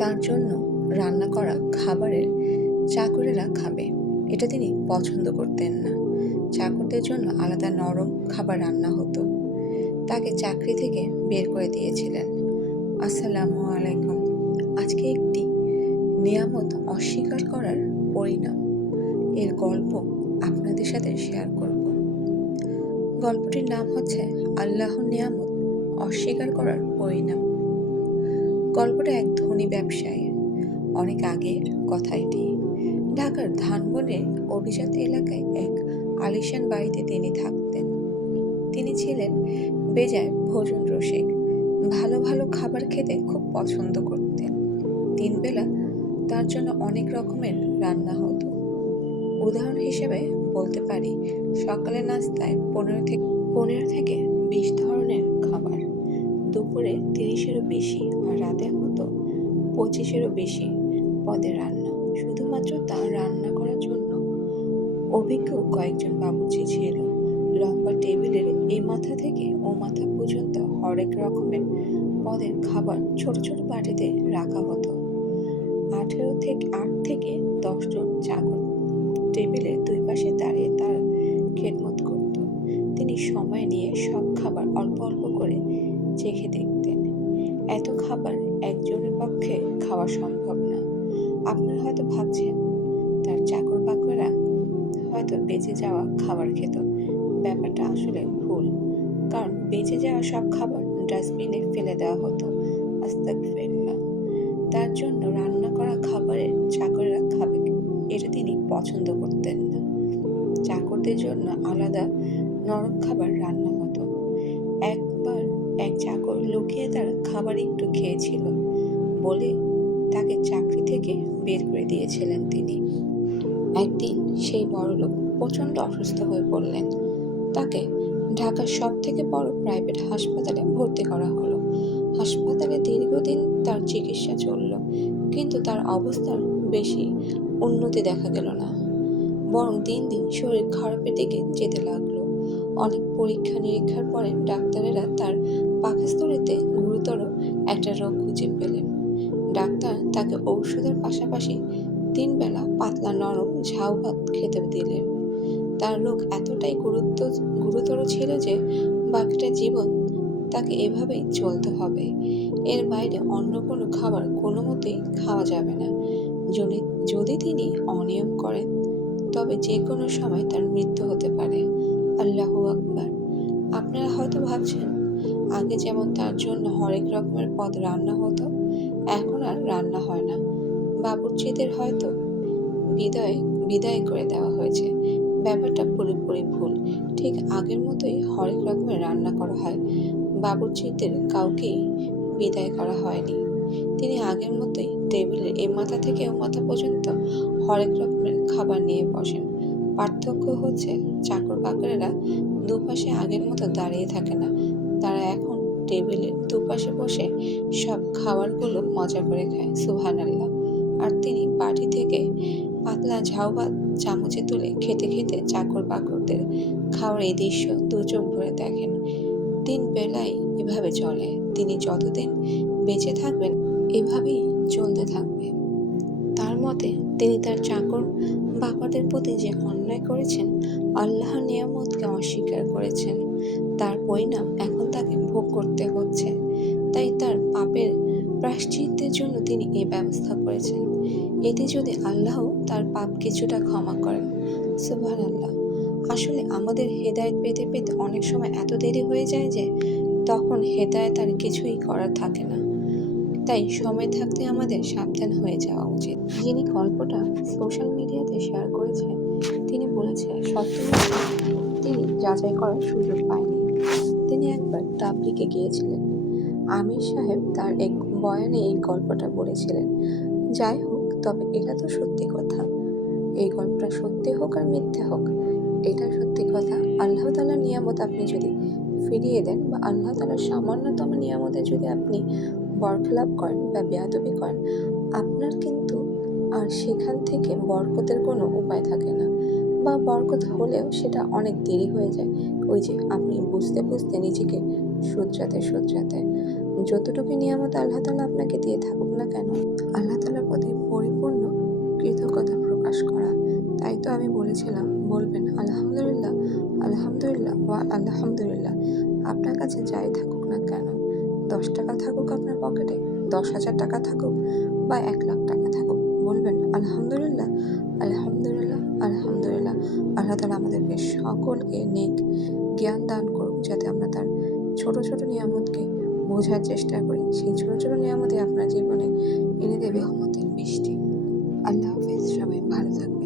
তার জন্য রান্না করা খাবারের চাকরেরা খাবে, এটা তিনি পছন্দ করতেন না। চাকরদের জন্য আলাদা নরম খাবার রান্না হতো। তাকে চাকরি থেকে বের করে দিয়েছিলেন। আসসালামু আলাইকুম। আজকে একটি নিয়ামত অস্বীকার করার পরিণাম এর গল্প আপনাদের সাথে শেয়ার করব। গল্পটির নাম হচ্ছে আল্লাহর নিয়ামত অস্বীকার করার পরিণাম। গল্পটা এক ধনী ব্যবসায়ীর। অনেক আগের কথা এটি। ঢাকার ধানমন্ডির অভিজাত এলাকায় এক আলিশান বাড়িতে তিনি থাকতেন। তিনি ছিলেন বেজায় ভোজন রসিক। ভালো ভালো খাবার খেতে খুব পছন্দ করতেন। 3 বেলা তার জন্য অনেক রকমের রান্না হতো। উদাহরণ হিসেবে বলতে পারি, সকালে নাস্তায় 15 থেকে 20 ধরনের খাবার, দুপুরে 30-এরও বেশি, আর রাতে হতো 25-এরও বেশি পদের রান্না। শুধুমাত্র তার রান্না করার জন্য অভিজ্ঞ কয়েকজন বাবুর্চি ছিল। লম্বা টেবিলের এই মাথা থেকে ও মাথা পর্যন্ত হরেক রকমের পদের খাবার ছোট ছোট বাটিতে রাখা হতো। 8 থেকে 10 জন চাকর টেবিলের 2 পাশে দাঁড়িয়ে তার খেদমত করত। তিনি সময় নিয়ে সব খাবার অল্প অল্প করে চেখে দেখতেন। এত খাবার একজনের পক্ষে খাওয়া সম্ভব না। আপনারা হয়তো ভাবছেন তার চাকর বাকররা হয়তো বেঁচে যাওয়া খাবার খেত। ব্যাপারটা আসলে ভুল, কারণ বেঁচে যাওয়া সব খাবার ডাস্টবিনে ফেলে দেওয়া হতো। আস্তাগফিরুল্লাহ। তার জন্য রান্না করা খাবারের চাকররা খাবে, এটা তিনি পছন্দ করতেন না। চাকরদের জন্য আলাদা নরম খাবার রান্না হতো। একবার এক চাকর লুকিয়ে তার খাবার একটু খেয়েছিল বলে তাকে চাকরি থেকে বের করে দিয়েছিলেন তিনি। একদিন সেই বড়লোক প্রচণ্ড অসুস্থ হয়ে পড়লেন। তাকে ঢাকার সব থেকে বড় প্রাইভেট হাসপাতালে ভর্তি করা হলো। হাসপাতালে দীর্ঘদিন তার চিকিৎসা চলল, কিন্তু তার অবস্থার বেশি উন্নতি দেখা গেল না, বরং দিন দিন শরীর খারাপের দিকে যেতে লাগলো। অনেক পরীক্ষা নিরীক্ষার পরে ডাক্তারেরা তার পাকস্থলীতে গুরুতর একটা রোগ খুঁজে পেলেন। ডাক্তার তাকে ঔষধের পাশাপাশি 3 বেলা পাতলা নরম ঝাউ ভাত খেতে দিলেন। তার রোগ এতটাই গুরুতর ছিল যে বাকিটা জীবন তাকে এভাবেই চলতে হবে। এর বাইরে অন্য কোনো খাবার কোনো মতেই খাওয়া যাবে না। যদি তিনি অনিয়ম করেন তবে যে কোনো সময় তার মৃত্যু হতে পারে। আল্লাহু আকবার। আপনারা হয়তো ভাবছেন, আগে যেমন তার জন্য হরেক রকমের পদ রান্না হতো, এখন আর রান্না হয় না। বাবুর্চিদের হয়তো বিদায় করে দেওয়া হয়েছে। ব্যাপারটা পুরোপুরি ভুল। ঠিক আগের মতোই হরেক রকমের রান্না করা হয়। বাবুর্চিদের কাউকেই বিদায় করা হয়নি। তিনি আগের মতোই টেবিলের এ মাথা থেকে ও মাথা পর্যন্ত হরেক রকমের খাবার নিয়ে বসেন। পার্থক্য হচ্ছে চাকর বাকরেরা দুপাশে আগের মতো দাঁড়িয়ে থাকে না। তারা এখন টেবিলের দুপাশে বসে সব খাবারগুলো মজা করে খায়। সুবহানাল্লাহ। আর তিনি বাটি থেকে পাতলা ঝাউ ভাত চামচে তুলে খেতে খেতে চাকর বাকরদের খাওয়ার এই দৃশ্য 2 চোখ ভরে দেখেন। 3 বেলায় এভাবে চলে। তিনি যতদিন বেঁচে থাকবেন এভাবেই চলতে থাকবে। তার মতে তিনি তার চাকর বাকরদের প্রতি যে অন্যায় করেছেন, আল্লাহর নিয়ামতকে অস্বীকার করেছেন, তার পরিণাম এখন তাকে ভোগ করতে হচ্ছে। তাই তার পাপের প্রায়শ্চিত্তের জন্য তিনি এই ব্যবস্থা করেছেন। এতে যদি আল্লাহ তার পাপ কিছুটা ক্ষমা করেন। সুবহানাল্লাহ। আসলে আমাদের হেদায়েত পেতে পেতে অনেক সময় এত দেরি হয়ে যায় যে তখন হেদায়েত আর কিছুই করার থাকে না। তাই সময় থাকতে আমাদের সাবধান হয়ে যাওয়া উচিত। যিনি গল্পটা সোশ্যাল মিডিয়াতে শেয়ার করেছে তিনি বলেছে, সত্যি তিনি যাচাই করার সুযোগ পায়নি। তিনি একবার তাবলিগে গিয়েছিলেন। আমির সাহেব তার এক বয়ানে এই গল্পটা বলেছিলেন। যাই হোক, তবে এটা তো সত্যি কথা। এই গল্পটা সত্যি হোক আর মিথ্যে হোক, এটা সত্যি কথা। আল্লাহ তাআলার নিয়ামত আপনি যদি ফিরিয়ে দেন বা আল্লাহ তাআলার সামান্যতম নিয়ামতে যদি আপনি বরখেলাপ করেন বা বেয়াদবি করেন, আপনার কিন্তু আর সেখান থেকে বরকতের কোনো উপায় থাকে না, বা বরকত হলেও সেটা অনেক দেরি হয়ে যায়। ওই যে আপনি বুঝতে বুঝতে নিজেকে শুধরাতে যতটুকু নিয়ামত আল্লাহ তাআলা আপনাকে দিয়ে থাকুক না কেন, আল্লাহ তাআলার প্রতি পরিপূর্ণ কৃতজ্ঞতা প্রকাশ করা। তাই তো আমি বলেছিলাম, বলবেন আলহামদুলিল্লাহ, আলহামদুলিল্লাহ ওয়া আলহামদুলিল্লাহ। আপনার কাছে যাই থাকুক না কেন, 10 টাকা থাকুক আপনার পকেটে, 10,000 টাকা থাকুক বা 1,00,000 টাকা থাকুক, বলবেন আলহামদুলিল্লাহ, আলহামদুলিল্লাহ, আলহামদুলিল্লাহ। আল্লাহ তাআলা আমাদেরকে সকলকে নেক জ্ঞান দান করুক, যাতে আমরা তার ছোট ছোট নিয়ামতকে বোঝার চেষ্টা করি। সেই ছোট ছোট নিয়ামতই আপনার জীবনে এনে দেবে রহমতের বৃষ্টি। আল্লাহ হাফেজ, সবাই ভালো থাকবেন।